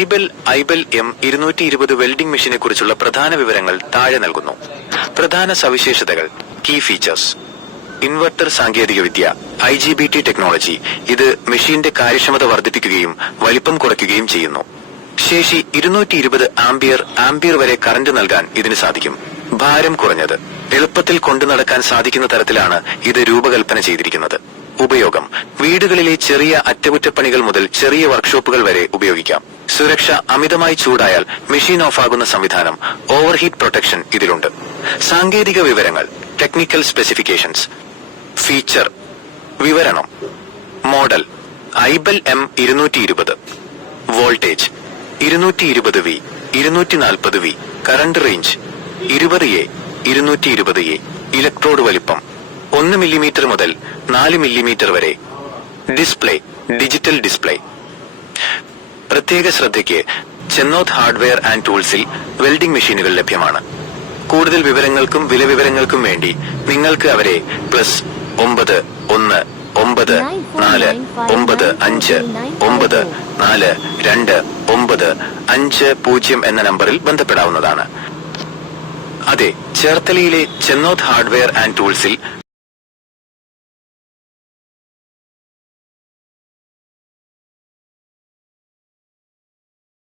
Aibel M220 welding മെഷീനെ കുറിച്ചുള്ള പ്രധാന വിവരങ്ങൾ താഴെ നൽകുന്നു. പ്രധാന സവിശേഷതകൾ, കീ ഫീച്ചേഴ്സ്. ഇൻവെർട്ടർ സാങ്കേതികവിദ്യ, IGBT ടെക്നോളജി. ഇത് മെഷീന്റെ കാര്യക്ഷമത വർദ്ധിപ്പിക്കുകയും വലിപ്പം കുറയ്ക്കുകയും ചെയ്യുന്നു. ശേഷി 220 ആംപിയർ വരെ കറന്റ് നൽകാൻ ഇതിന് സാധിക്കും. ഭാരം കുറഞ്ഞത്. എളുപ്പത്തിൽ കൊണ്ടു നടക്കാൻ സാധിക്കുന്ന തരത്തിലാണ് ഇത് രൂപകൽപ്പന ചെയ്തിരിക്കുന്നത്. ഉപയോഗം: വീടുകളിലെ ചെറിയ അറ്റകുറ്റപ്പണികൾ മുതൽ ചെറിയ വർക്ക്ഷോപ്പുകൾ വരെ ഉപയോഗിക്കാം. സുരക്ഷ: അമിതമായി ചൂടായാൽ മെഷീൻ ഓഫാകുന്ന സംവിധാനം, ഓവർഹീറ്റ് പ്രൊട്ടക്ഷൻ ഇതിലുണ്ട്. സാങ്കേതിക വിവരങ്ങൾ, ടെക്നിക്കൽ സ്പെസിഫിക്കേഷൻസ്. ഫീച്ചർ വിവരണം. മോഡൽ ഐബൽ M220. Voltage 220V, 240V. Current range 20A, 220A. Electrode വലിപ്പം 1 മില്ലിമീറ്റർ മുതൽ 4 മില്ലിമീറ്റർ വരെ. Display digital display. പ്രത്യേക ശ്രദ്ധയ്ക്ക്, ചെന്നോത്ത് ഹാർഡ്വെയർ ആൻഡ് ടൂൾസിൽ വെൽഡിംഗ് മെഷീനുകൾ ലഭ്യമാണ്. കൂടുതൽ വിവരങ്ങൾക്കും വില വിവരങ്ങൾക്കും വേണ്ടി നിങ്ങൾക്ക് അവരെ +91 9495942950 എന്ന നമ്പറിൽ ബന്ധപ്പെടാവുന്നതാണ്. അതെ, ചേർത്തലയിലെ ചെന്നോത്ത് ഹാർഡ്വെയർ ആൻഡ് ടൂൾസിൽ